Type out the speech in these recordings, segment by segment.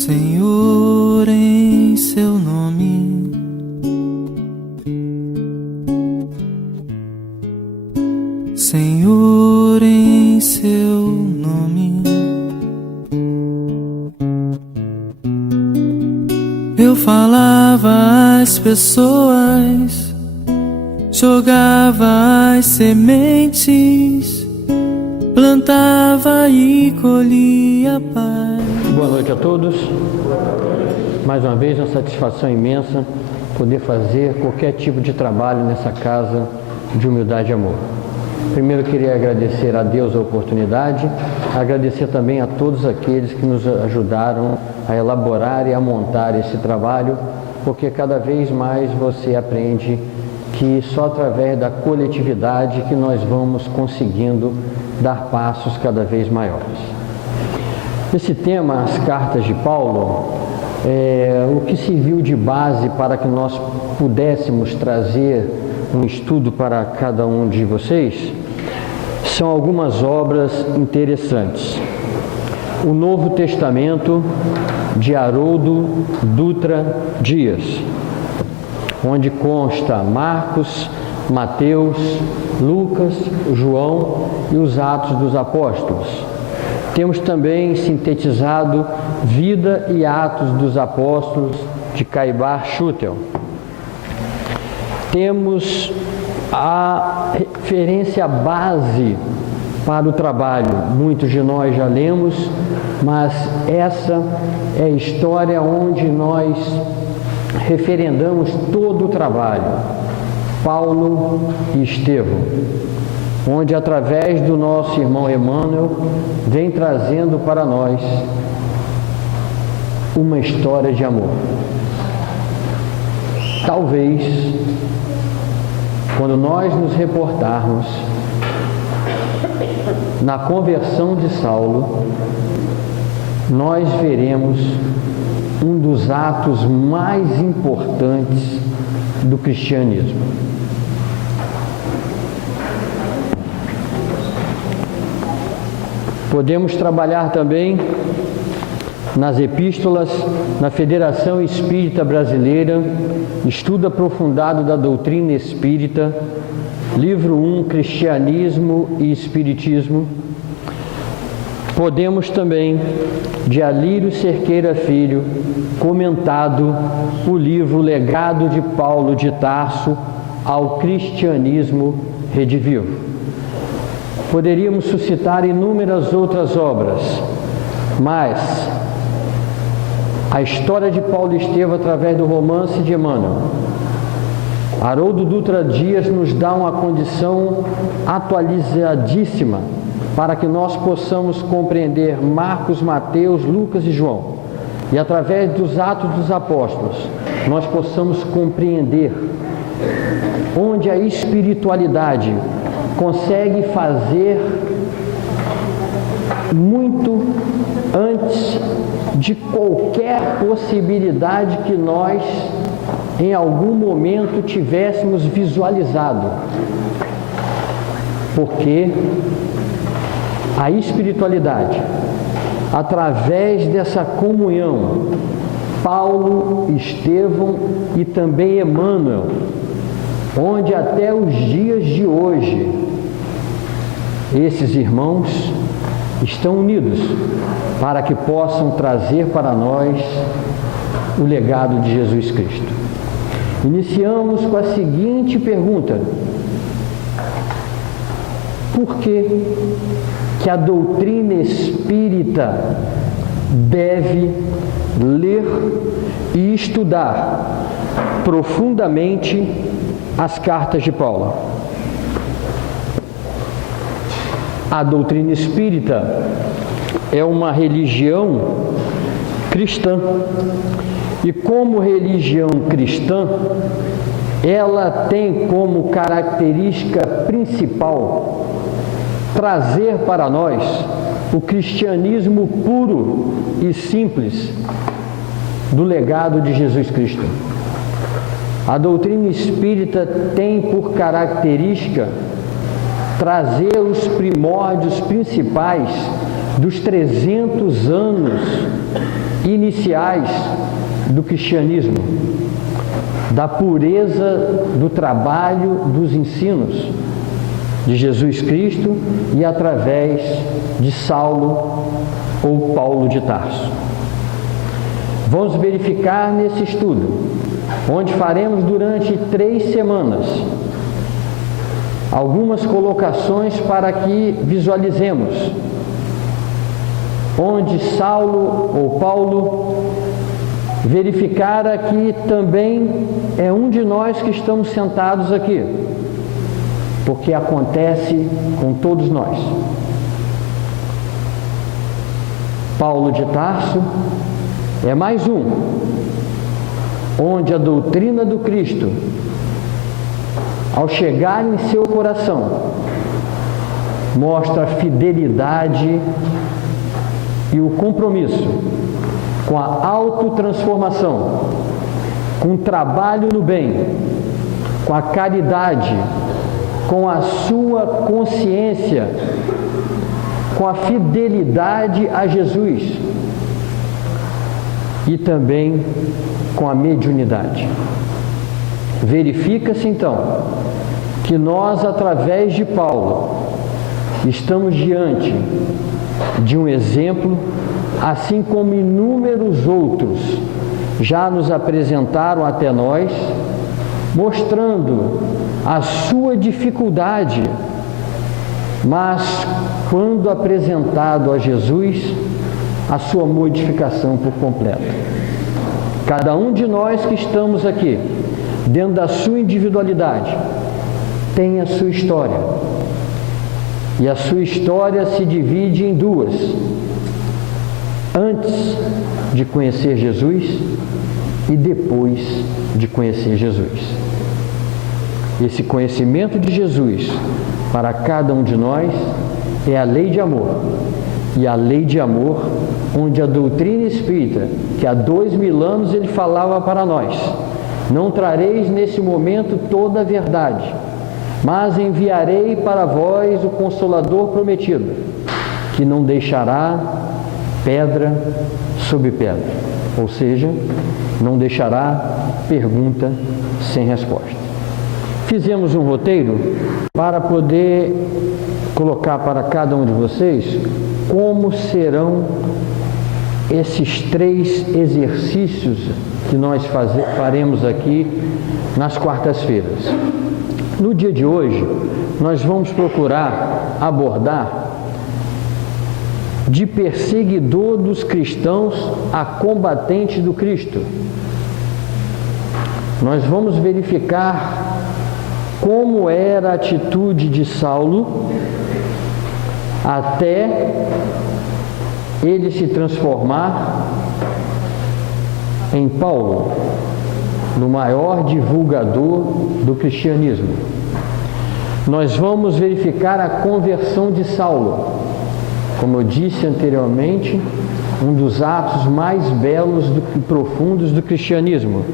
Senhor, em seu nome, Senhor, em seu nome, eu falava às pessoas, jogava as sementes, plantava e colhia paz. Boa noite a todos. Mais uma vez, uma satisfação imensa poder fazer qualquer tipo de trabalho nessa casa de humildade e amor. Primeiro, queria agradecer a Deus a oportunidade, agradecer também a todos aqueles que nos ajudaram a elaborar e a montar esse trabalho, porque cada vez mais você aprende que só através da coletividade que nós vamos conseguindo dar passos cada vez maiores. Esse tema, as cartas de Paulo, o que serviu de base para que nós pudéssemos trazer um estudo para cada um de vocês, são algumas obras interessantes. O Novo Testamento de Haroldo Dutra Dias, onde consta Marcos, Mateus, Lucas, João e os Atos dos Apóstolos. Temos também sintetizado Vida e Atos dos Apóstolos, de Caibar Schutel. Temos a referência base para o trabalho. Muitos de nós já lemos, mas essa é a história onde nós referendamos todo o trabalho. Paulo e Estevão, onde através do nosso irmão Emmanuel vem trazendo para nós uma história de amor. Talvez, quando nós nos reportarmos na conversão de Saulo, nós veremos um dos atos mais importantes do cristianismo. Podemos trabalhar também nas epístolas, na Federação Espírita Brasileira, Estudo Aprofundado da Doutrina Espírita, livro 1, Cristianismo e Espiritismo. Podemos também, de Alírio Cerqueira Filho, comentado o livro Legado de Paulo de Tarso ao Cristianismo Redivivo. Poderíamos suscitar inúmeras outras obras, mas a história de Paulo e Estevão através do romance de Emmanuel, Haroldo Dutra Dias nos dá uma condição atualizadíssima para que nós possamos compreender Marcos, Mateus, Lucas e João. E através dos Atos dos Apóstolos, nós possamos compreender onde a espiritualidade consegue fazer muito antes de qualquer possibilidade que nós, em algum momento, tivéssemos visualizado. Porque a espiritualidade, através dessa comunhão, Paulo, Estevão e também Emmanuel, onde até os dias de hoje, esses irmãos estão unidos para que possam trazer para nós o legado de Jesus Cristo. Iniciamos com a seguinte pergunta: por que a doutrina espírita deve ler e estudar profundamente as cartas de Paulo? A doutrina espírita é uma religião cristã. E como religião cristã, ela tem como característica principal trazer para nós o cristianismo puro e simples do legado de Jesus Cristo. A doutrina espírita tem por característica trazer os primórdios principais dos 300 anos iniciais do cristianismo, da pureza do trabalho, dos ensinos de Jesus Cristo e através de Saulo ou Paulo de Tarso. Vamos verificar nesse estudo, onde faremos durante 3 semanas algumas colocações para que visualizemos onde Saulo ou Paulo verificara que também é um de nós que estamos sentados aqui, porque acontece com todos nós. Paulo de Tarso é mais um, onde a doutrina do Cristo, ao chegar em seu coração, mostra a fidelidade e o compromisso com a autotransformação, com o trabalho no bem, com a caridade, com a sua consciência, com a fidelidade a Jesus e também com a mediunidade. Verifica-se então que nós, através de Paulo, estamos diante de um exemplo, assim como inúmeros outros já nos apresentaram até nós, mostrando a sua dificuldade, mas quando apresentado a Jesus, a sua modificação por completo. Cada um de nós que estamos aqui, dentro da sua individualidade, tem a sua história. E a sua história se divide em 2. Antes de conhecer Jesus e depois de conhecer Jesus. Esse conhecimento de Jesus, para cada um de nós, é a lei de amor. E a lei de amor, onde a doutrina espírita, que há 2000 anos ele falava para nós: não trareis nesse momento toda a verdade, mas enviarei para vós o Consolador prometido, que não deixará pedra sobre pedra, ou seja, não deixará pergunta sem resposta. Fizemos um roteiro para poder colocar para cada um de vocês como serão esses 3 exercícios que nós faremos aqui nas quartas-feiras. No dia de hoje, nós vamos procurar abordar de perseguidor dos cristãos a combatente do Cristo. Nós vamos verificar como era a atitude de Saulo até ele se transformar em Paulo, no maior divulgador do cristianismo. Nós vamos verificar a conversão de Saulo, como eu disse anteriormente, um dos atos mais belos e profundos do cristianismo.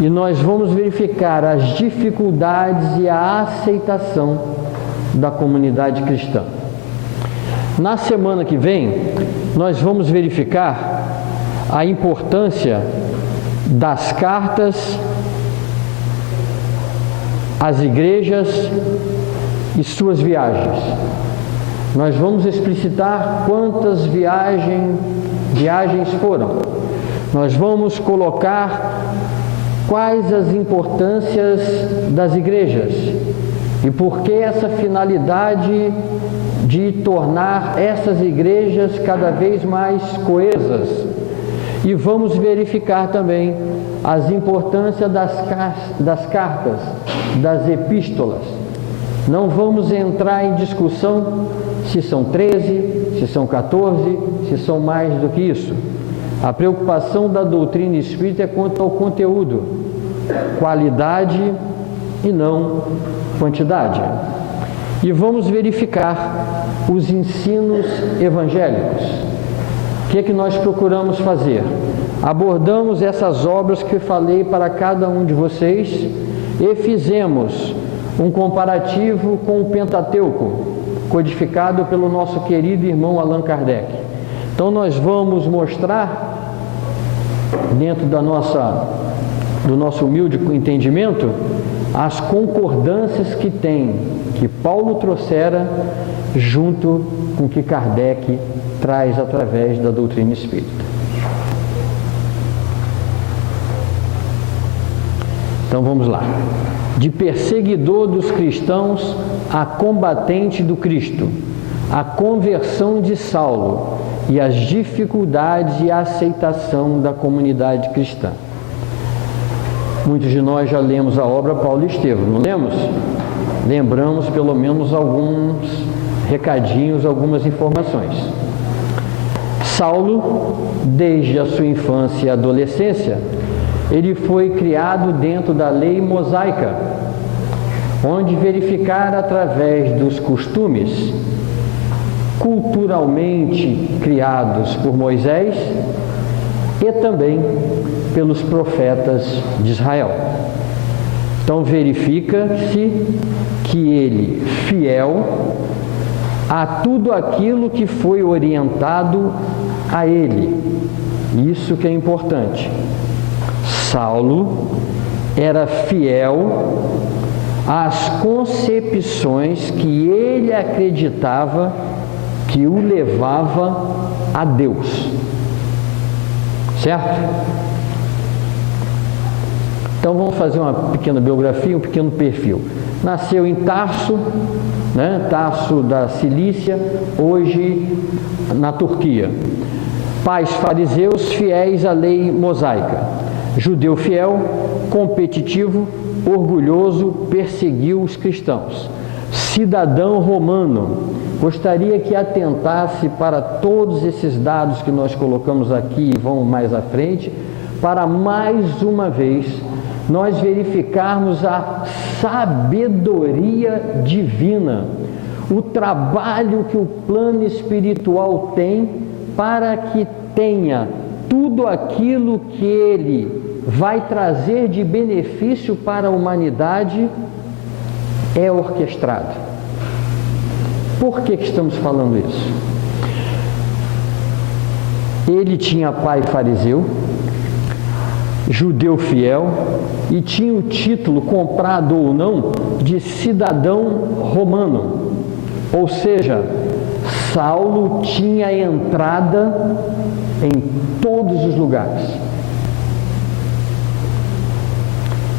E nós vamos verificar as dificuldades e a aceitação da comunidade cristã. Na semana que vem, nós vamos verificar a importância das cartas às igrejas e suas viagens. Nós vamos explicitar quantas viagens foram. Nós vamos colocar quais as importâncias das igrejas e por que essa finalidade de tornar essas igrejas cada vez mais coesas. E vamos verificar também as importâncias das cartas, das epístolas. Não vamos entrar em discussão se são 13, se são 14, se são mais do que isso. A preocupação da doutrina espírita é quanto ao conteúdo, qualidade e não quantidade. E vamos verificar os ensinos evangélicos. O que é que nós procuramos fazer? Abordamos essas obras que falei para cada um de vocês e fizemos um comparativo com o Pentateuco, codificado pelo nosso querido irmão Allan Kardec. Então nós vamos mostrar dentro do nosso humilde entendimento, as concordâncias que Paulo trouxera junto com o que Kardec traz através da doutrina espírita. Então vamos lá. De perseguidor dos cristãos a combatente do Cristo, a conversão de Saulo e as dificuldades e a aceitação da comunidade cristã. Muitos de nós já lemos a obra Paulo e Estevão, não lemos? Lembramos pelo menos alguns recadinhos, algumas informações. Saulo, desde a sua infância e adolescência, ele foi criado dentro da lei mosaica, onde verificar através dos costumes culturalmente criados por Moisés e também pelos profetas de Israel. Então verifica-se que ele, fiel a tudo aquilo que foi orientado a ele, isso que é importante. Saulo era fiel às concepções que ele acreditava que o levava a Deus. Certo? Então vamos fazer uma pequena biografia, um pequeno perfil. Nasceu em Tarso, Tarso da Cilícia, hoje na Turquia. Pais fariseus fiéis à lei mosaica. Judeu fiel, competitivo, orgulhoso, perseguiu os cristãos. Cidadão romano, gostaria que atentasse para todos esses dados que nós colocamos aqui e vão mais à frente, para mais uma vez nós verificarmos a sabedoria divina, o trabalho que o plano espiritual tem para que tenha tudo aquilo que ele vai trazer de benefício para a humanidade é orquestrado. Por que estamos falando isso? Ele tinha pai fariseu, judeu fiel, e tinha o título, comprado ou não, de cidadão romano. Ou seja, Saulo tinha entrada em todos os lugares.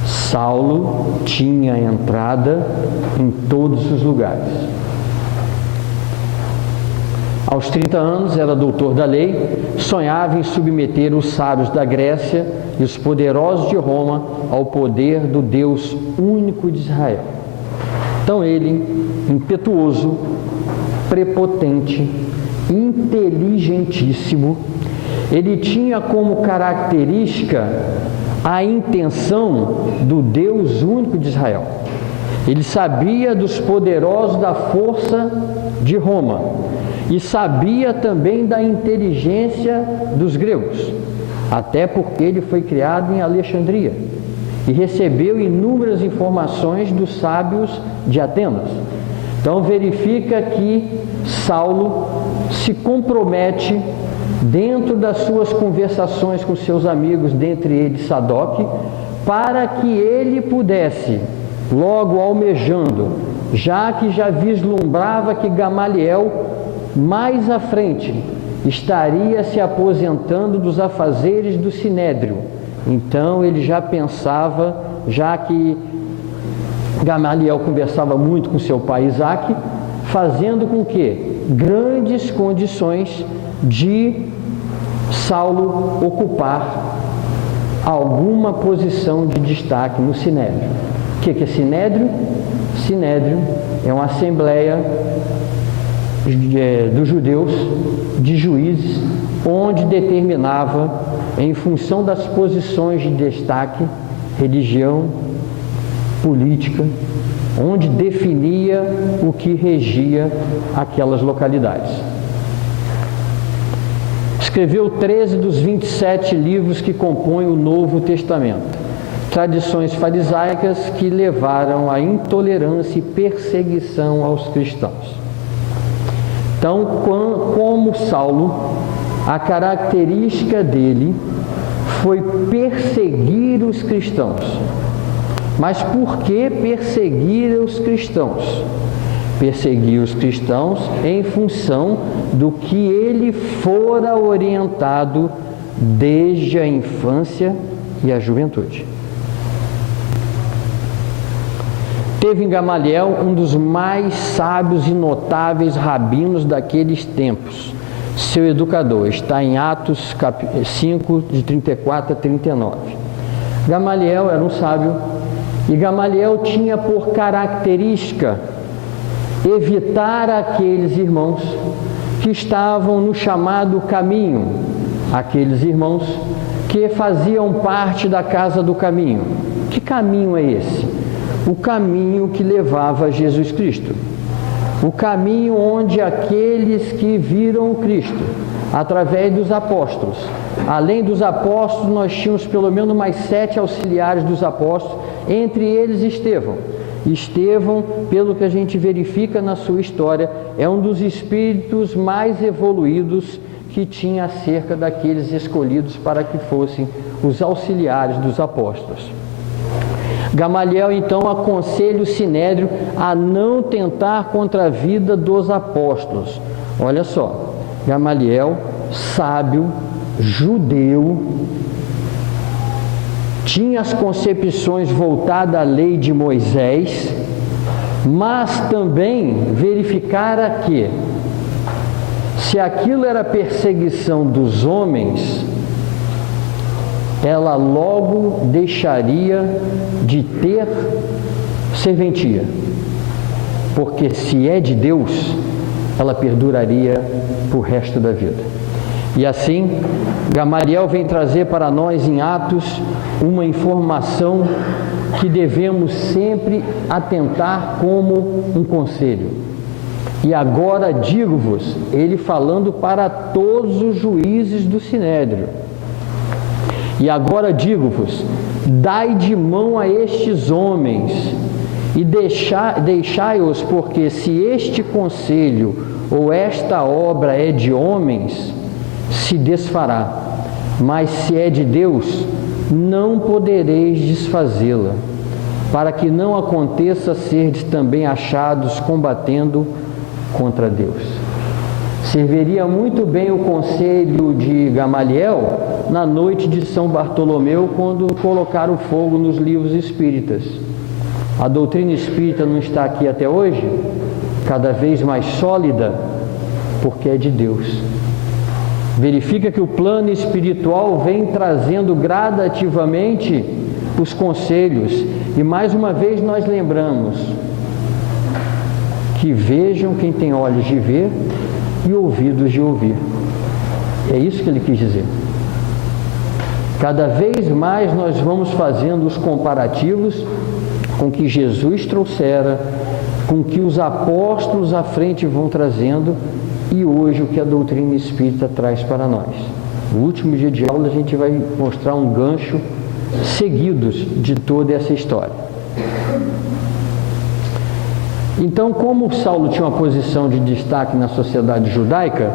Saulo tinha entrada em todos os lugares. Aos 30 anos, era doutor da lei, sonhava em submeter os sábios da Grécia e os poderosos de Roma ao poder do Deus único de Israel. Então ele, impetuoso, prepotente, inteligentíssimo, ele tinha como característica a intenção do Deus único de Israel. Ele sabia dos poderosos da força de Roma e sabia também da inteligência dos gregos, até porque ele foi criado em Alexandria e recebeu inúmeras informações dos sábios de Atenas. Então verifica que Saulo se compromete dentro das suas conversações com seus amigos, dentre eles Sadoc, para que ele pudesse, logo almejando, já que já vislumbrava que Gamaliel, mais à frente, estaria se aposentando dos afazeres do Sinédrio. Então ele já pensava, já que Gamaliel conversava muito com seu pai Isaac, fazendo com que grandes condições de Saulo ocupar alguma posição de destaque no Sinédrio. O que é Sinédrio? Sinédrio é uma assembleia dos judeus, de juízes, onde determinava, em função das posições de destaque, religião, política, onde definia o que regia aquelas localidades. Escreveu 13 dos 27 livros que compõem o Novo Testamento, tradições farisaicas que levaram à intolerância e perseguição aos cristãos. Então, como Saulo, a característica dele foi perseguir os cristãos. Mas por que perseguir os cristãos? Perseguir os cristãos em função do que ele fora orientado desde a infância e a juventude. Teve em Gamaliel um dos mais sábios e notáveis rabinos daqueles tempos, seu educador. Está em Atos 5, de 34 a 39. Gamaliel era um sábio e Gamaliel tinha por característica evitar aqueles irmãos que estavam no chamado caminho, aqueles irmãos que faziam parte da casa do caminho. Que caminho é esse? O caminho que levava a Jesus Cristo. O caminho onde aqueles que viram o Cristo, através dos apóstolos. Além dos apóstolos, nós tínhamos pelo menos mais 7 auxiliares dos apóstolos, entre eles Estevão. Estevão, pelo que a gente verifica na sua história, é um dos espíritos mais evoluídos que tinha acerca daqueles escolhidos para que fossem os auxiliares dos apóstolos. Gamaliel então aconselha o sinédrio a não tentar contra a vida dos apóstolos. Olha só, Gamaliel, sábio, judeu, tinha as concepções voltadas à lei de Moisés, mas também verificara que, se aquilo era perseguição dos homens, ela logo deixaria de ter serventia, porque se é de Deus, ela perduraria para o resto da vida. E assim, Gamaliel vem trazer para nós em Atos uma informação que devemos sempre atentar como um conselho. E agora digo-vos, ele falando para todos os juízes do sinédrio, e agora digo-vos, dai de mão a estes homens e deixai-os, porque se este conselho ou esta obra é de homens, se desfará, mas se é de Deus, não podereis desfazê-la, para que não aconteça serdes também achados combatendo contra Deus. Serviria muito bem o conselho de Gamaliel na noite de São Bartolomeu, quando colocaram fogo nos livros espíritas. A doutrina espírita não está aqui até hoje, cada vez mais sólida, porque é de Deus. Verifica que o plano espiritual vem trazendo gradativamente os conselhos. E mais uma vez nós lembramos que vejam quem tem olhos de ver e ouvidos de ouvir. É isso que ele quis dizer. Cada vez mais nós vamos fazendo os comparativos com o que Jesus trouxera, com o que os apóstolos à frente vão trazendo, e hoje o que a doutrina espírita traz para nós. No último dia de aula a gente vai mostrar um gancho seguidos de toda essa história. Então, como Saulo tinha uma posição de destaque na sociedade judaica,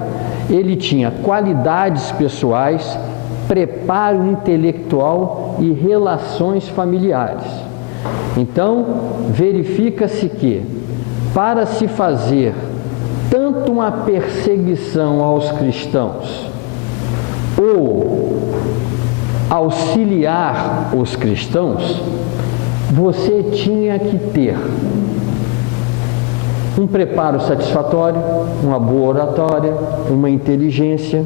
ele tinha qualidades pessoais, preparo intelectual e relações familiares. Então, verifica-se que, para se fazer tanto uma perseguição aos cristãos ou auxiliar os cristãos, você tinha que ter um preparo satisfatório, uma boa oratória, uma inteligência,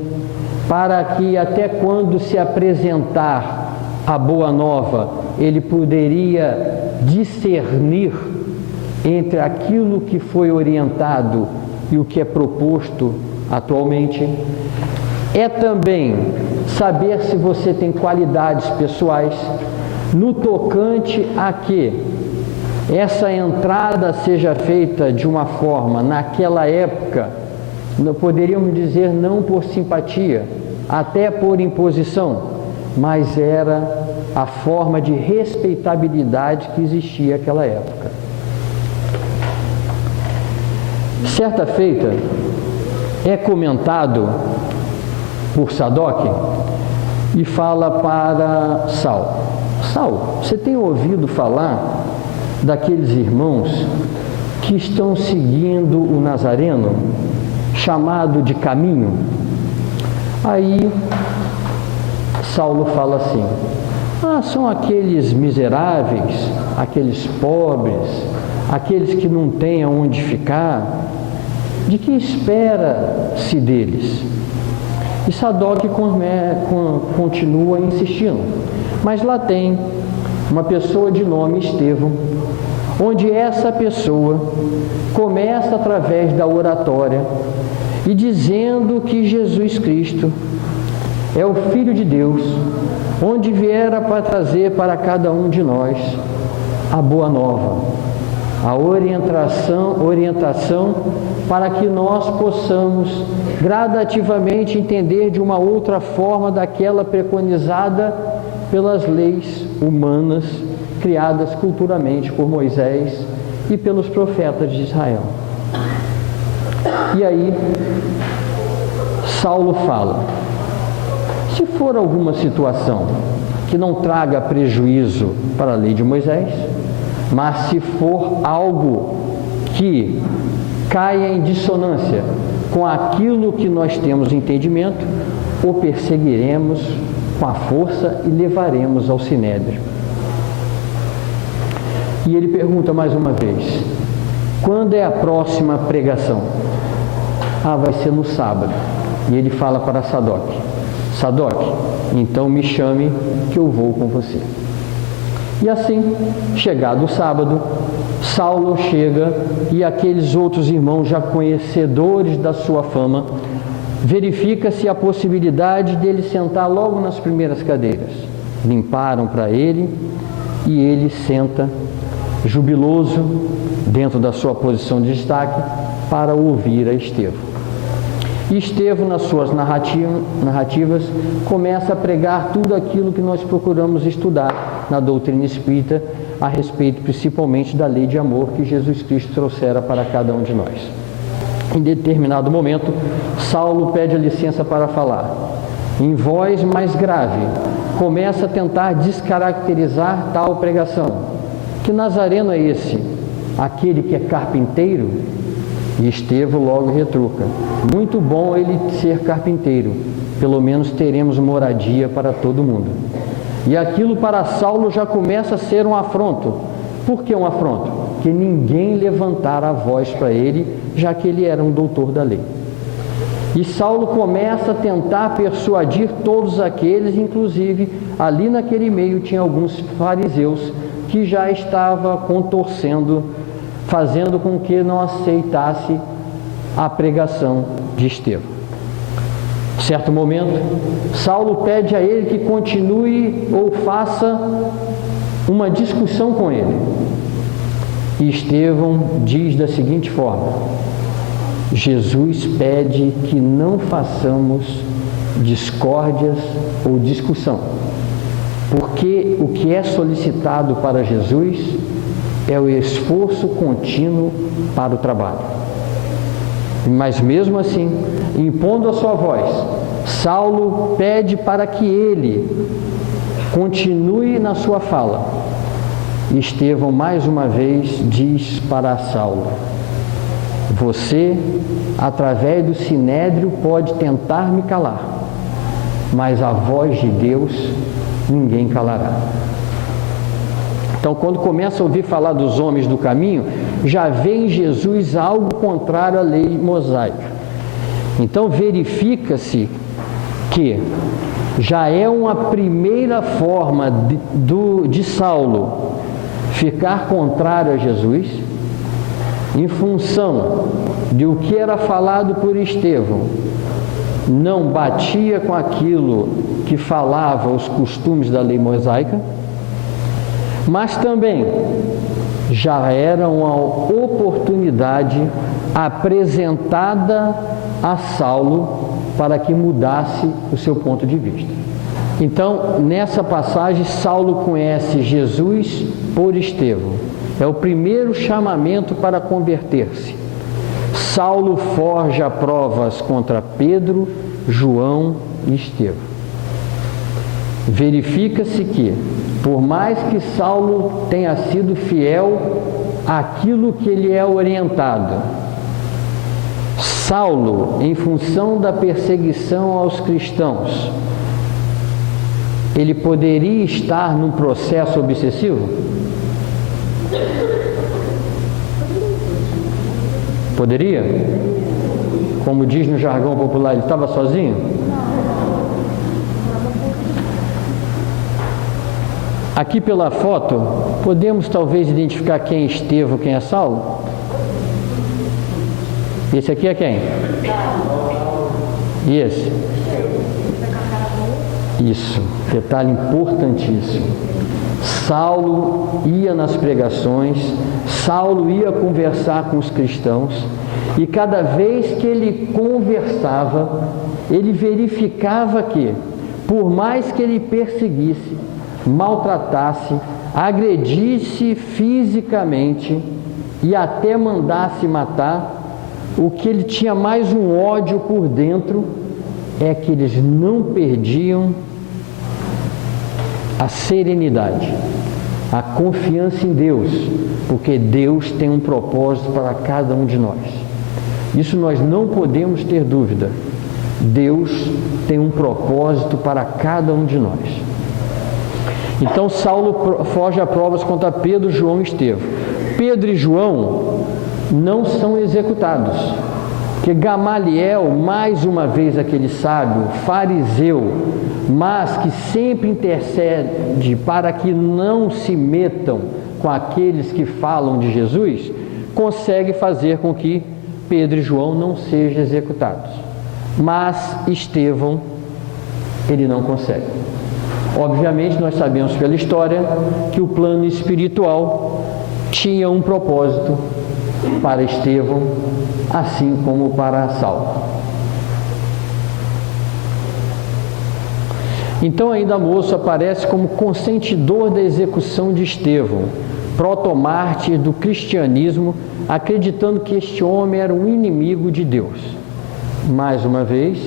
para que até quando se apresentar a boa nova, ele poderia discernir entre aquilo que foi orientado e o que é proposto atualmente. É também saber se você tem qualidades pessoais no tocante a que essa entrada seja feita de uma forma, naquela época, poderíamos dizer não por simpatia, até por imposição, mas era a forma de respeitabilidade que existia naquela época. Certa feita, é comentado por Sadoc, e fala para Saulo: Saulo, você tem ouvido falar daqueles irmãos que estão seguindo o Nazareno, chamado de Caminho? Aí Saulo fala assim: são aqueles miseráveis, aqueles pobres, aqueles que não têm aonde ficar. De que espera-se deles? E Sadoc continua insistindo. Mas lá tem uma pessoa de nome Estevão, onde essa pessoa começa através da oratória e dizendo que Jesus Cristo é o Filho de Deus, onde viera para trazer para cada um de nós a boa nova, a orientação para que nós possamos gradativamente entender de uma outra forma daquela preconizada pelas leis humanas criadas culturalmente por Moisés e pelos profetas de Israel. E aí Saulo fala: se for alguma situação que não traga prejuízo para a lei de Moisés, mas se for algo que caia em dissonância com aquilo que nós temos entendimento, o perseguiremos com a força e levaremos ao Sinédrio. E ele pergunta mais uma vez: quando é a próxima pregação? Vai ser no sábado. E ele fala para Sadoc: Sadoc, então me chame que eu vou com você. E assim, chegado o sábado, Saulo chega e aqueles outros irmãos já conhecedores da sua fama, verifica-se a possibilidade dele sentar logo nas primeiras cadeiras. Limparam para ele e ele senta jubiloso dentro da sua posição de destaque para ouvir a Estevão. E Estevão, nas suas narrativas, começa a pregar tudo aquilo que nós procuramos estudar na doutrina espírita, a respeito principalmente da lei de amor que Jesus Cristo trouxera para cada um de nós. Em determinado momento, Saulo pede a licença para falar. Em voz mais grave, começa a tentar descaracterizar tal pregação. Que Nazareno é esse? Aquele que é carpinteiro? E Estevão logo retruca: muito bom ele ser carpinteiro, pelo menos teremos moradia para todo mundo. E aquilo para Saulo já começa a ser um afronto. Por que um afronto? Que ninguém levantara a voz para ele, já que ele era um doutor da lei. E Saulo começa a tentar persuadir todos aqueles, inclusive ali naquele meio tinha alguns fariseus que já estavam contorcendo, fazendo com que não aceitasse a pregação de Estevão. Certo momento, Saulo pede a ele que continue ou faça uma discussão com ele. E Estevão diz da seguinte forma: Jesus pede que não façamos discórdias ou discussão, porque o que é solicitado para Jesus é o esforço contínuo para o trabalho. Mas mesmo assim, impondo a sua voz, Saulo pede para que ele continue na sua fala. Estevão mais uma vez diz para Saulo: você, através do sinédrio, pode tentar me calar, mas a voz de Deus ninguém calará. Então, quando começa a ouvir falar dos homens do caminho, já vê em Jesus algo contrário à lei mosaica. Então, verifica-se que já é uma primeira forma de Saulo ficar contrário a Jesus, em função de o que era falado por Estevão, não batia com aquilo que falava os costumes da lei mosaica, mas também já era uma oportunidade apresentada a Saulo para que mudasse o seu ponto de vista. Então, nessa passagem, Saulo conhece Jesus por Estevão. É o primeiro chamamento para converter-se. Saulo forja provas contra Pedro, João e Estevão. verifica-se que, por mais que Saulo tenha sido fiel àquilo que ele é orientado, Saulo, em função da perseguição aos cristãos, ele poderia estar num processo obsessivo? Poderia? Como diz no jargão popular, ele estava sozinho? Aqui pela foto, podemos talvez identificar quem é Estevão, quem é Saulo? Esse aqui é quem? E esse? Isso, detalhe importantíssimo. Saulo ia nas pregações, Saulo ia conversar com os cristãos, e cada vez que ele conversava, ele verificava que, por mais que ele perseguisse, maltratasse, agredisse fisicamente e até mandasse matar, o que ele tinha mais um ódio por dentro é que eles não perdiam a serenidade, a confiança em Deus, porque Deus tem um propósito para cada um de nós. Isso nós não podemos ter dúvida. Deus tem um propósito para cada um de nós. Então Saulo foge a provas contra Pedro, João e Estevão. Pedro e João não são executados, porque Gamaliel, mais uma vez aquele sábio, fariseu, mas que sempre intercede para que não se metam com aqueles que falam de Jesus, consegue fazer com que Pedro e João não sejam executados. Mas Estevão, ele não consegue. Obviamente, nós sabemos pela história que o plano espiritual tinha um propósito para Estevão, assim como para Saulo. Então, ainda moço aparece como consentidor da execução de Estevão, protomártir do cristianismo, acreditando que este homem era um inimigo de Deus. Mais uma vez,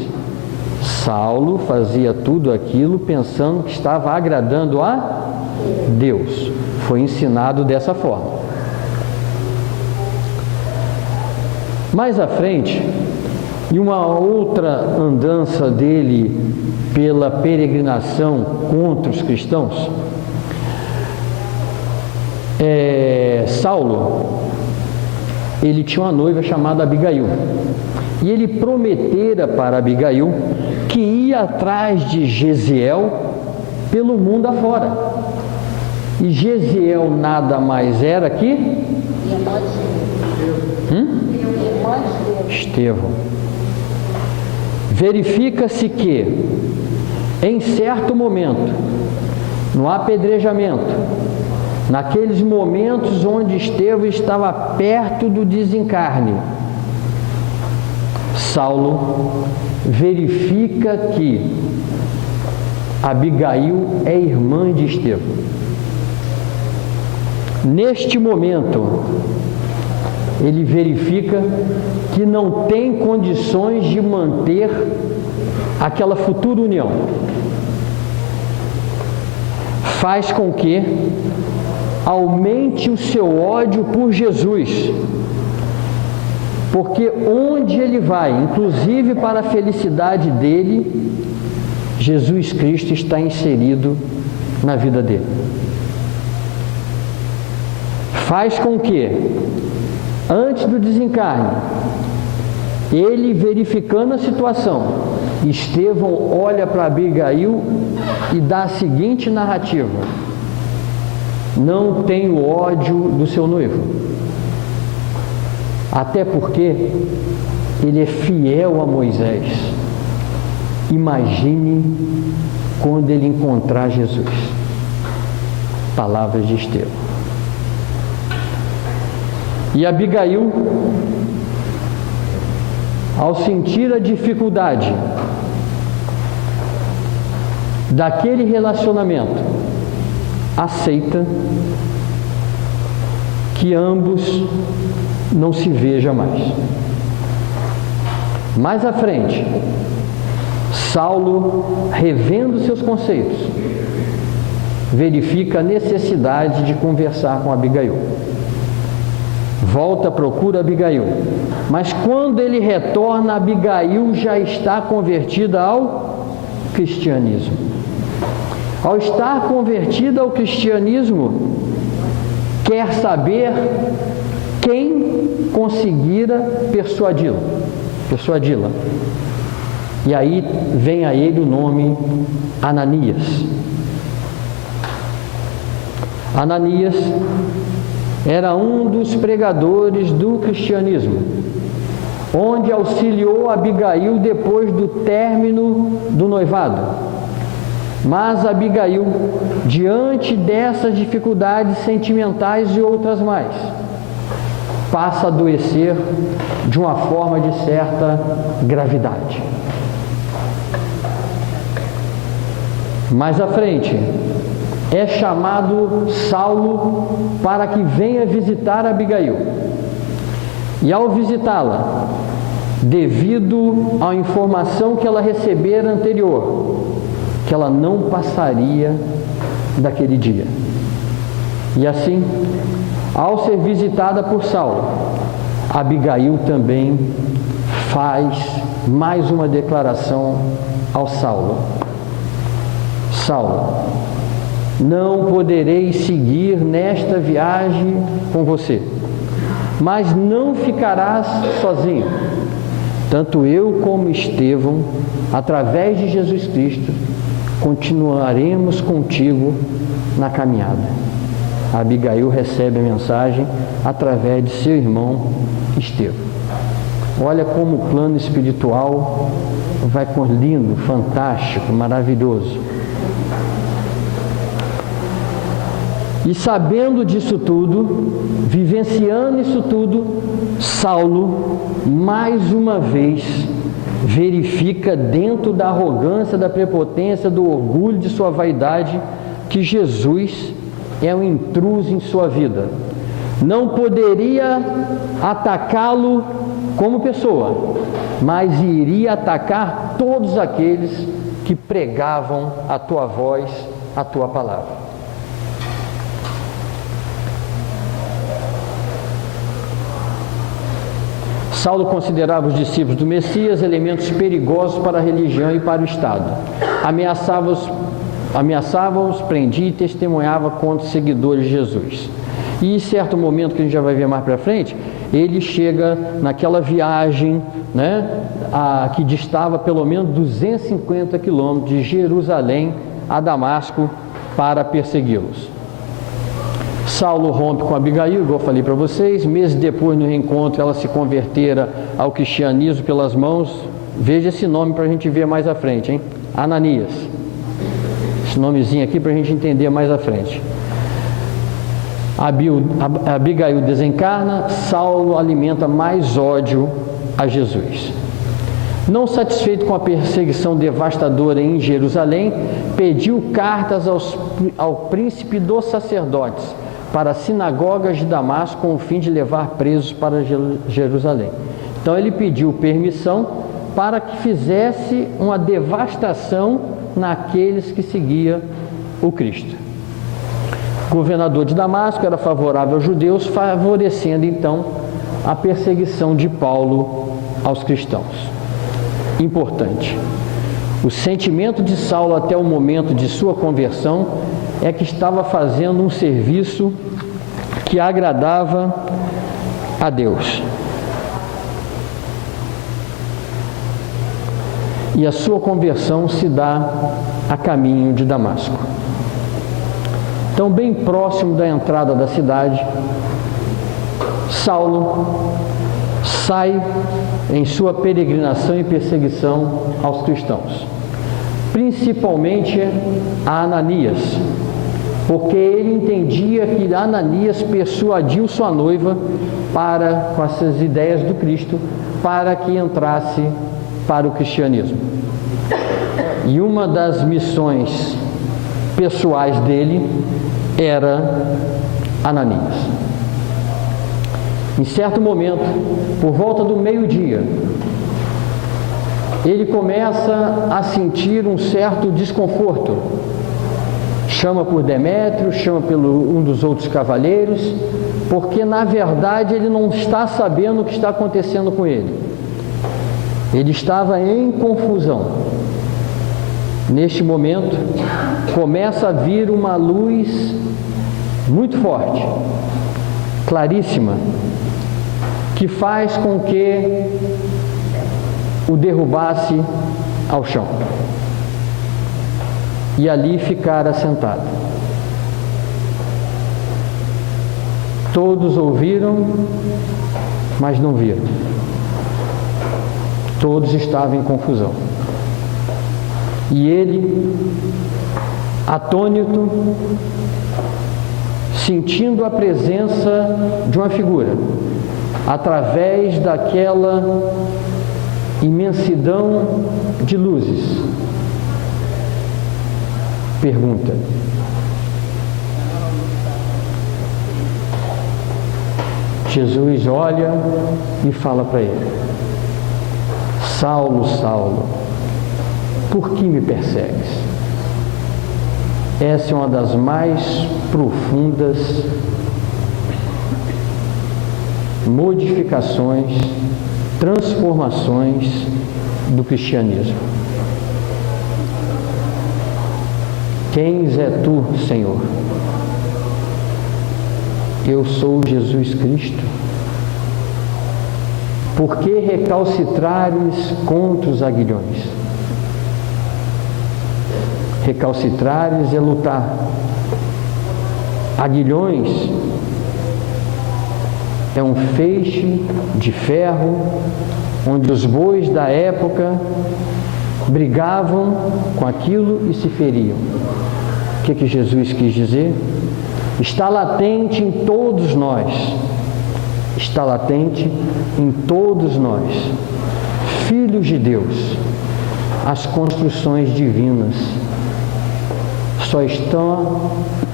Saulo fazia tudo aquilo pensando que estava agradando a Deus. Foi ensinado dessa forma. Mais à frente, em uma outra andança dele pela peregrinação contra os cristãos, Saulo, ele tinha uma noiva chamada Abigail, e ele prometera para Abigail que ia atrás de Jezeel pelo mundo afora. E Jezeel nada mais era que Estevão. Verifica-se que, em certo momento, no apedrejamento, naqueles momentos onde Estevão estava perto do desencarne, Saulo verifica que Abigail é irmã de Estevão. Neste momento, ele verifica que não tem condições de manter aquela futura união. Faz com que aumente o seu ódio por Jesus, porque onde ele vai, inclusive para a felicidade dele, Jesus Cristo está inserido na vida dele. Faz com que, antes do desencarne, ele verificando a situação, Estevão olha para Abigail e dá a seguinte narrativa: não tenho ódio do seu noivo, até porque ele é fiel a Moisés. Imagine quando ele encontrar Jesus. Palavras de Estevão. E Abigail, ao sentir a dificuldade daquele relacionamento, aceita que ambos não se vejam mais. Mais à frente, Saulo, revendo seus conceitos, verifica a necessidade de conversar com Abigail. Volta, procura Abigail. Mas quando ele retorna, Abigail já está convertida ao cristianismo. Ao estar convertida ao cristianismo, quer saber quem conseguira persuadi-la. E aí vem a ele o nome Ananias. Ananias era um dos pregadores do cristianismo, onde auxiliou Abigail depois do término do noivado. Mas Abigail, diante dessas dificuldades sentimentais e outras mais, passa a adoecer de uma forma de certa gravidade. Mais à frente, é chamado Saulo para que venha visitar Abigail. E ao visitá-la, devido à informação que ela recebera anterior, que ela não passaria daquele dia. E assim, ao ser visitada por Saulo, Abigail também faz mais uma declaração ao Saulo. Saulo, não poderei seguir nesta viagem com você, mas não ficarás sozinho. Tanto eu como Estevão, através de Jesus Cristo, continuaremos contigo na caminhada. Abigail recebe a mensagem através de seu irmão Estevão. Olha como o plano espiritual vai lindo, fantástico, maravilhoso. E sabendo disso tudo, vivenciando isso tudo, Saulo, mais uma vez, verifica dentro da arrogância, da prepotência, do orgulho de sua vaidade, que Jesus é um intruso em sua vida. Não poderia atacá-lo como pessoa, mas iria atacar todos aqueles que pregavam a tua voz, a tua palavra. Saulo considerava os discípulos do Messias elementos perigosos para a religião e para o Estado. Ameaçava-os, prendia e testemunhava contra os seguidores de Jesus. E em certo momento, que a gente já vai ver mais para frente, ele chega naquela viagem, que distava pelo menos 250 quilômetros de Jerusalém a Damasco para persegui-los. Saulo rompe com Abigail, igual eu falei para vocês. Meses depois, no reencontro, ela se convertera ao cristianismo pelas mãos. Veja esse nome para a gente ver mais à frente, hein? Ananias. Esse nomezinho aqui para a gente entender mais à frente. Abigail desencarna, Saulo alimenta mais ódio a Jesus. Não satisfeito com a perseguição devastadora em Jerusalém, pediu cartas ao príncipe dos sacerdotes para as sinagogas de Damasco com o fim de levar presos para Jerusalém. Então ele pediu permissão para que fizesse uma devastação naqueles que seguiam o Cristo. O governador de Damasco era favorável aos judeus, favorecendo então a perseguição de Paulo aos cristãos. Importante. O sentimento de Saulo até o momento de sua conversão é que estava fazendo um serviço que agradava a Deus. E a sua conversão se dá a caminho de Damasco. Então, bem próximo da entrada da cidade, Saulo sai em sua peregrinação e perseguição aos cristãos, principalmente a Ananias, porque ele entendia que Ananias persuadiu sua noiva com essas ideias do Cristo, para que entrasse para o cristianismo. E uma das missões pessoais dele era Ananias. Em certo momento, por volta do meio-dia, ele começa a sentir um certo desconforto, chama por Demétrio, chama pelo um dos outros cavaleiros, porque na verdade ele não está sabendo o que está acontecendo com ele. Ele estava em confusão. Neste momento, começa a vir uma luz muito forte, claríssima, que faz com que o derrubasse ao chão e ali ficara sentado. Todos ouviram, mas não viram. Todos estavam em confusão. E ele, atônito, sentindo a presença de uma figura, através daquela imensidão de luzes, pergunta: Jesus olha e fala para ele: Saulo, Saulo, por que me persegues? Essa é uma das mais profundas modificações, transformações do cristianismo. Quem és tu, Senhor? Eu sou Jesus Cristo. Por que recalcitrares contra os aguilhões? Recalcitrares é lutar. Aguilhões é um feixe de ferro onde os bois da época brigavam com aquilo e se feriam. O que Jesus quis dizer? Está latente em todos nós. Está latente em todos nós, filhos de Deus, as construções divinas.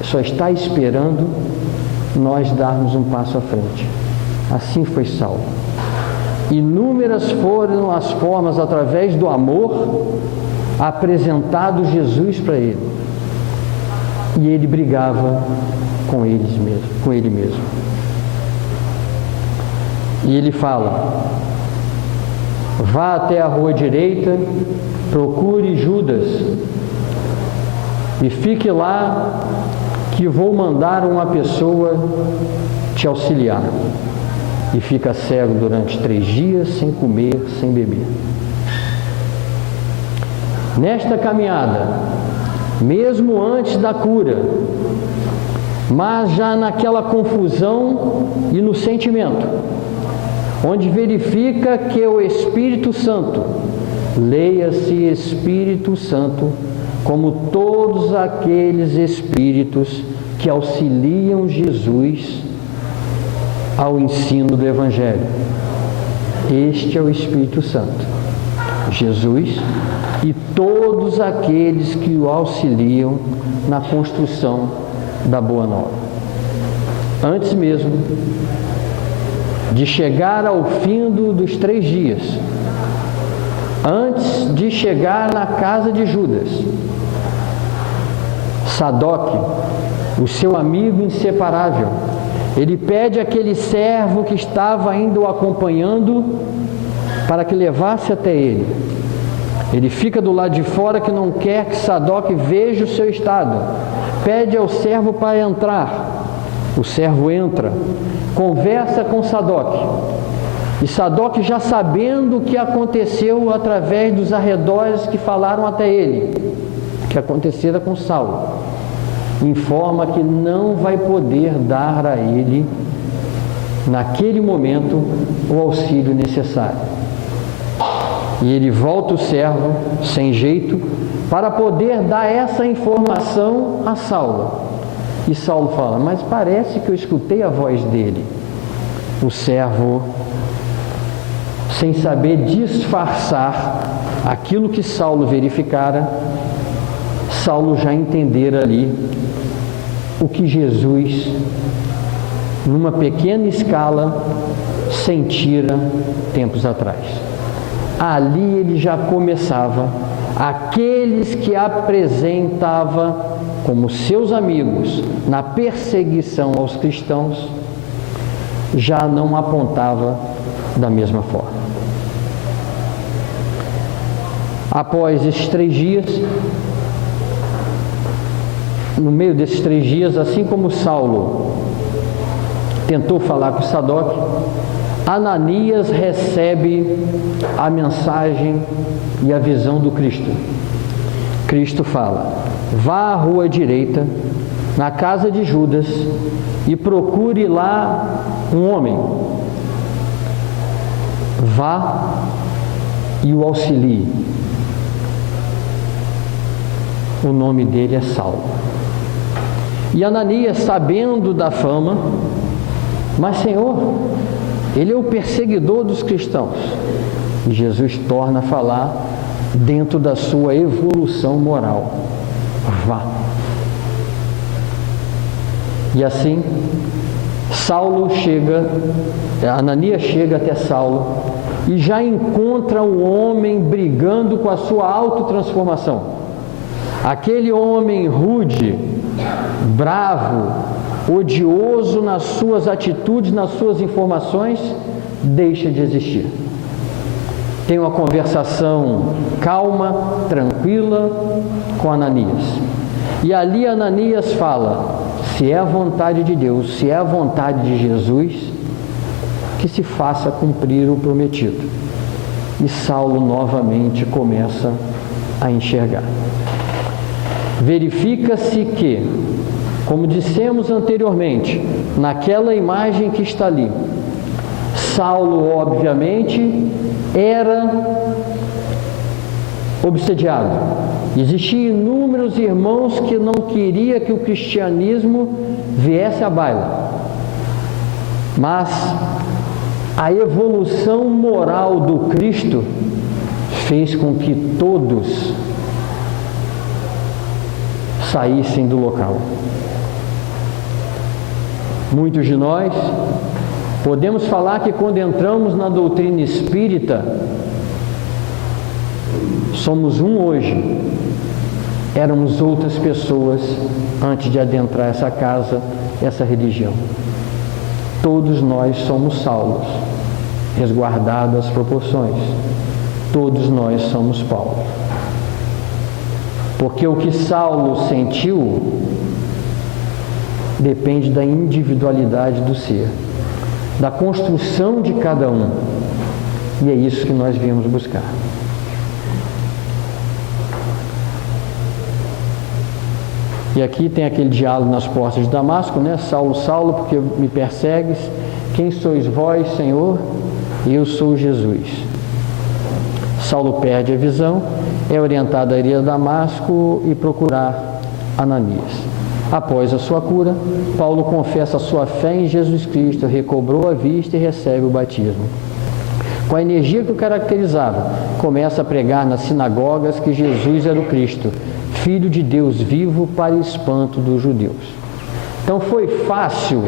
Só está esperando nós darmos um passo à frente. Assim foi Saulo. Inúmeras foram as formas, através do amor, apresentado Jesus para ele. E ele brigava com ele mesmo. E ele fala: vá até a rua direita, procure Judas e fique lá, que vou mandar uma pessoa te auxiliar. E fica cego durante 3 dias, sem comer, sem beber. Nesta caminhada, mesmo antes da cura, mas já naquela confusão e no sentimento, onde verifica que o Espírito Santo, leia-se Espírito Santo, como todos aqueles espíritos que auxiliam Jesus ao ensino do Evangelho. Este é o Espírito Santo, Jesus e todos aqueles que o auxiliam na construção da Boa Nova. Antes mesmo de chegar ao fim dos 3 dias, antes de chegar na casa de Judas, Sadoque, o seu amigo inseparável, ele pede àquele servo que estava ainda o acompanhando para que levasse até ele. Ele fica do lado de fora, que não quer que Sadoque veja o seu estado. Pede ao servo para entrar. O servo entra, conversa com Sadoque. E Sadoque, já sabendo o que aconteceu através dos arredores que falaram até ele, que acontecera com Saulo, informa que não vai poder dar a ele, naquele momento, o auxílio necessário. E ele volta o servo, sem jeito, para poder dar essa informação a Saulo. E Saulo fala: mas parece que eu escutei a voz dele. O servo, sem saber disfarçar aquilo que Saulo verificara, Saulo já entendera ali o que Jesus, numa pequena escala, sentira tempos atrás. Ali ele já começava, aqueles que apresentava como seus amigos na perseguição aos cristãos, já não apontava da mesma forma. Após esses 3 dias, no meio desses 3 dias, assim como Saulo tentou falar com Sadoc, Ananias recebe a mensagem e a visão do Cristo. Cristo fala: vá à rua direita, na casa de Judas, e procure lá um homem. Vá e o auxilie. O nome dele é Saulo. E Ananias, sabendo da fama, mas Senhor, ele é o perseguidor dos cristãos. E Jesus torna a falar dentro da sua evolução moral: vá. E assim, Ananias chega até Saulo e já encontra o homem brigando com a sua autotransformação. Aquele homem rude, bravo, odioso nas suas atitudes, nas suas informações, deixa de existir. Tem uma conversação calma, tranquila com Ananias. E ali Ananias fala: se é a vontade de Deus, se é a vontade de Jesus, que se faça cumprir o prometido. E Saulo novamente começa a enxergar. Verifica-se que, como dissemos anteriormente, naquela imagem que está ali, Saulo, obviamente, era obsediado. Existiam inúmeros irmãos que não queriam que o cristianismo viesse à baila. Mas a evolução moral do Cristo fez com que todos saíssem do local. Muitos de nós podemos falar que quando entramos na doutrina espírita, somos um hoje, éramos outras pessoas antes de adentrar essa casa, essa religião. Todos nós somos Saulos, resguardadas as proporções. Todos nós somos Paulo. Porque o que Saulo sentiu depende da individualidade do ser, da construção de cada um. E é isso que nós viemos buscar. E aqui tem aquele diálogo nas portas de Damasco, né? Saulo, Saulo, porque me persegues? Quem sois vós, Senhor? Eu sou Jesus. Saulo perde a visão, é orientado a ir a Damasco e procurar Ananias. Após a sua cura, Paulo confessa a sua fé em Jesus Cristo, recobrou a vista e recebe o batismo. Com a energia que o caracterizava, começa a pregar nas sinagogas que Jesus era o Cristo, Filho de Deus vivo, para espanto dos judeus. Então foi fácil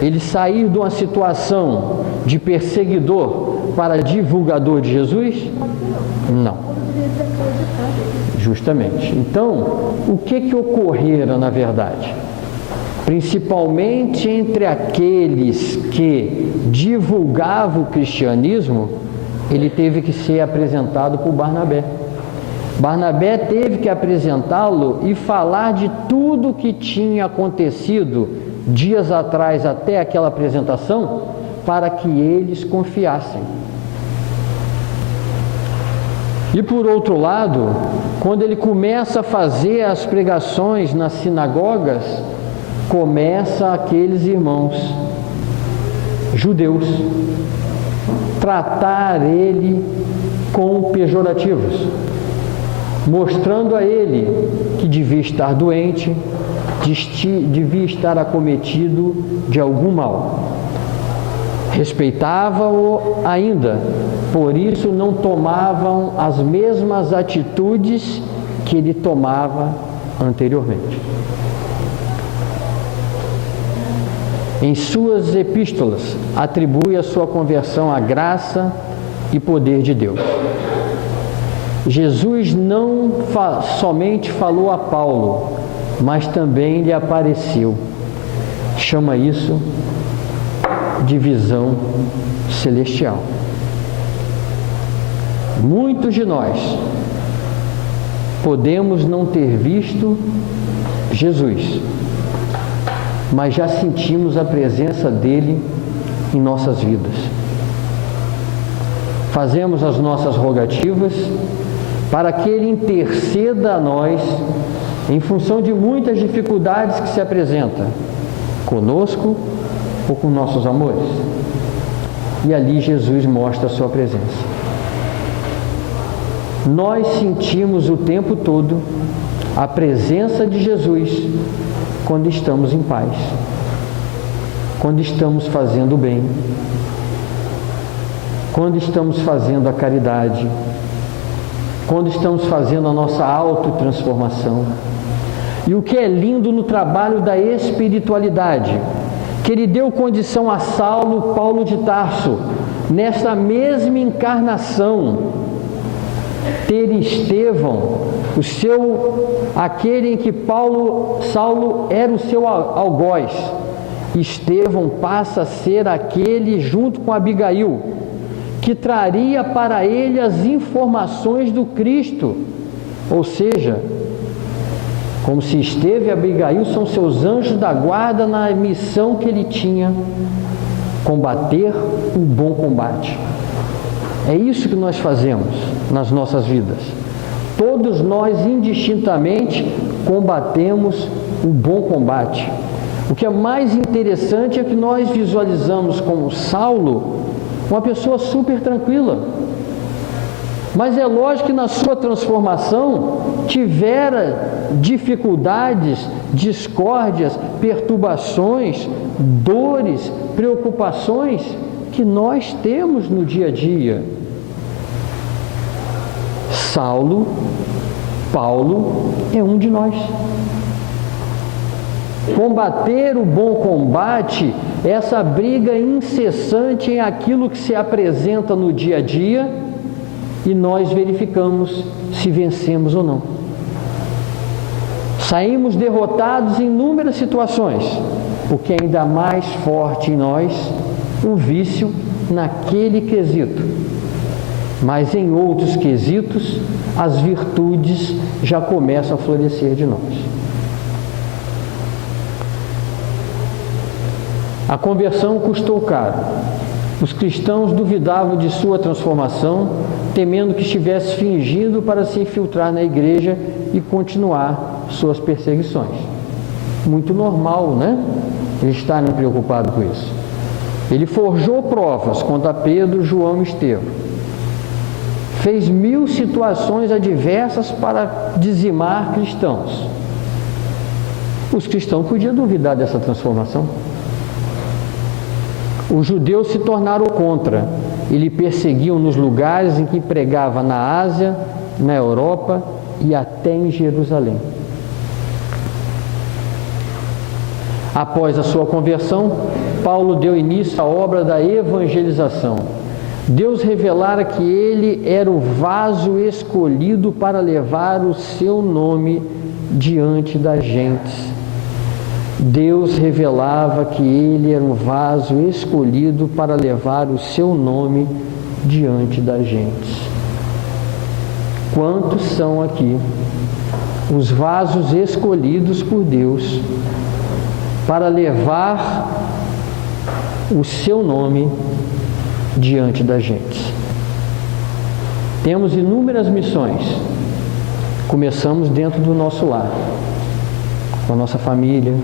ele sair de uma situação de perseguidor para divulgador de Jesus? Não. Justamente. Então, o que ocorrera na verdade? Principalmente entre aqueles que divulgavam o cristianismo, ele teve que ser apresentado por Barnabé. Barnabé teve que apresentá-lo e falar de tudo o que tinha acontecido dias atrás até aquela apresentação, para que eles confiassem. E por outro lado, quando ele começa a fazer as pregações nas sinagogas, começa aqueles irmãos judeus tratar ele com pejorativos, mostrando a ele que devia estar doente, devia estar acometido de algum mal. Respeitava-o ainda, por isso não tomavam as mesmas atitudes que ele tomava anteriormente. Em suas epístolas, atribui a sua conversão à graça e poder de Deus. Jesus não somente falou a Paulo, mas também lhe apareceu. Chama isso de visão celestial. Muitos de nós podemos não ter visto Jesus, mas já sentimos a presença dele em nossas vidas. Fazemos as nossas rogativas para que ele interceda a nós em função de muitas dificuldades que se apresentam conosco ou com nossos amores. E ali Jesus mostra a sua presença. Nós sentimos o tempo todo a presença de Jesus quando estamos em paz, quando estamos fazendo o bem, quando estamos fazendo a caridade, quando estamos fazendo a nossa autotransformação. E o que é lindo no trabalho da espiritualidade, que ele deu condição a Saulo, Paulo de Tarso, nesta mesma encarnação, ter Estevão, aquele em que Saulo era o seu algoz. Estevão passa a ser aquele, junto com Abigail, que traria para ele as informações do Cristo. Ou seja, como se Estevão e Abigail são seus anjos da guarda na missão que ele tinha: combater o bom combate. É isso que nós fazemos nas nossas vidas. Todos nós, indistintamente, combatemos o bom combate. O que é mais interessante é que nós visualizamos como Saulo uma pessoa super tranquila. Mas é lógico que na sua transformação tivera dificuldades, discórdias, perturbações, dores, preocupações que nós temos no dia a dia. Paulo é um de nós. Combater o bom combate é essa briga incessante em aquilo que se apresenta no dia a dia e nós verificamos se vencemos ou não. Saímos derrotados em inúmeras situações, porque é ainda mais forte em nós o vício naquele quesito. Mas em outros quesitos, as virtudes já começam a florescer de nós. A conversão custou caro. Os cristãos duvidavam de sua transformação, temendo que estivesse fingindo para se infiltrar na igreja e continuar suas perseguições. Muito normal, né? Eles estarem preocupados com isso. Ele forjou provas contra Pedro, João e Estevão. Fez 1000 situações adversas para dizimar cristãos. Os cristãos podiam duvidar dessa transformação. Os judeus se tornaram contra. Ele perseguiam nos lugares em que pregava na Ásia, na Europa e até em Jerusalém. Após a sua conversão, Paulo deu início à obra da evangelização. Deus revelara que ele era o vaso escolhido para levar o seu nome diante das gentes. Deus revelava que ele era um vaso escolhido para levar o seu nome diante das gentes. Quantos são aqui os vasos escolhidos por Deus para levar o seu nome diante da gente? Temos inúmeras missões. Começamos dentro do nosso lar, com a nossa família,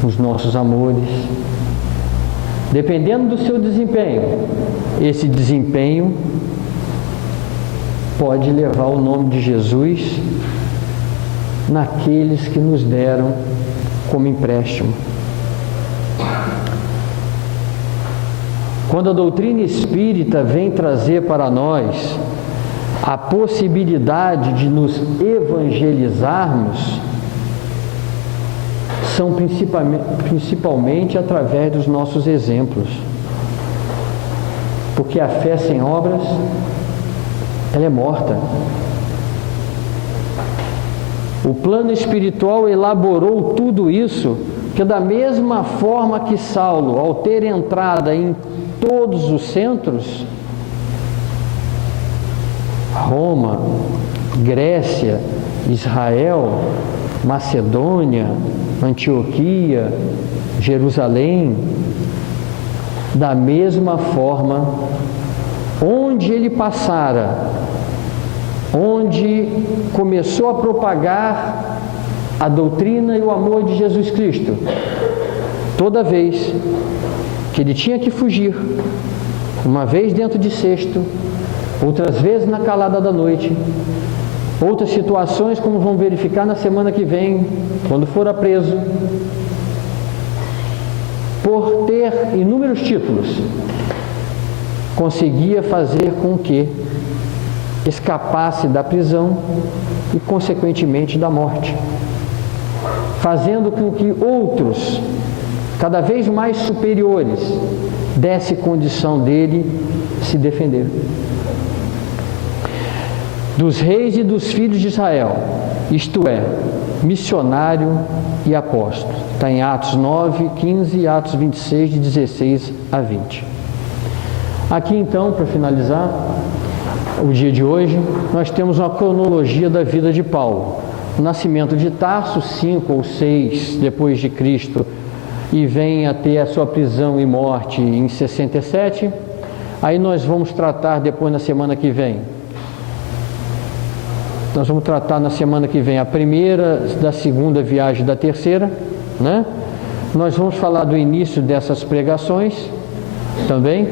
com os nossos amores. Dependendo do seu desempenho, esse desempenho pode levar o nome de Jesus naqueles que nos deram como empréstimo. Quando a doutrina espírita vem trazer para nós a possibilidade de nos evangelizarmos, são principalmente através dos nossos exemplos. Porque a fé sem obras, ela é morta. O plano espiritual elaborou tudo isso, que da mesma forma que Saulo, ao ter entrada em todos os centros, Roma, Grécia, Israel, Macedônia, Antioquia, Jerusalém, da mesma forma, onde ele passara, onde começou a propagar a doutrina e o amor de Jesus Cristo, toda vez que ele tinha que fugir, uma vez dentro de cesto, outras vezes na calada da noite, outras situações como vão verificar na semana que vem, quando fora preso, por ter inúmeros títulos, conseguia fazer com que escapasse da prisão e, consequentemente, da morte, fazendo com que outros, cada vez mais superiores, desse condição dele se defender. Dos reis e dos filhos de Israel, isto é, missionário e apóstolo. Está em Atos 9, 15 e Atos 26, de 16 a 20. Aqui então, para finalizar o dia de hoje, nós temos uma cronologia da vida de Paulo. O nascimento de Tarso, 5 ou 6 depois de Cristo, e vem a ter a sua prisão e morte em 67. Aí nós vamos tratar depois na semana que vem. Nós vamos tratar na semana que vem a primeira, da segunda viagem, da terceira, né? Nós vamos falar do início dessas pregações também.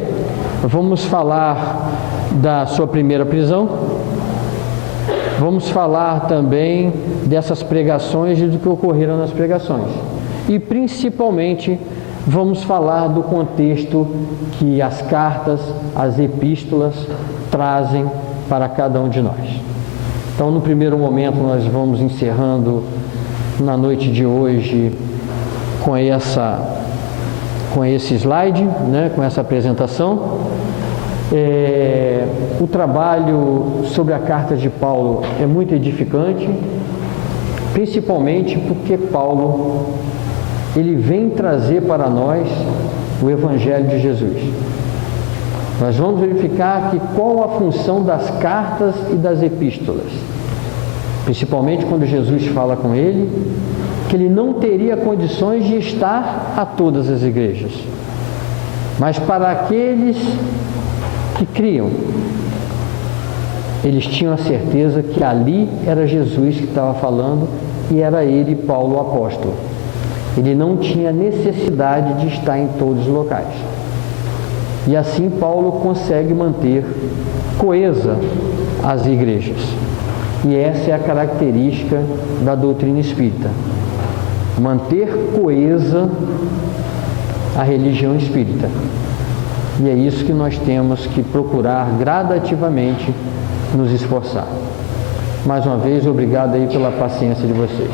Vamos falar da sua primeira prisão. Vamos falar também dessas pregações e do que ocorreram nas pregações. E principalmente vamos falar do contexto que as cartas, as epístolas trazem para cada um de nós. Então, no primeiro momento, nós vamos encerrando na noite de hoje com esse slide, né, com essa apresentação. O trabalho sobre a carta de Paulo é muito edificante, principalmente porque Paulo ele vem trazer para nós o Evangelho de Jesus. Nós vamos verificar que qual a função das cartas e das epístolas, principalmente quando Jesus fala com ele, que ele não teria condições de estar a todas as igrejas, mas para aqueles que criam, eles tinham a certeza que ali era Jesus que estava falando e era ele, Paulo, o apóstolo. Ele não tinha necessidade de estar em todos os locais. E assim Paulo consegue manter coesa as igrejas. E essa é a característica da doutrina espírita. Manter coesa a religião espírita. E é isso que nós temos que procurar gradativamente nos esforçar. Mais uma vez, obrigado aí pela paciência de vocês.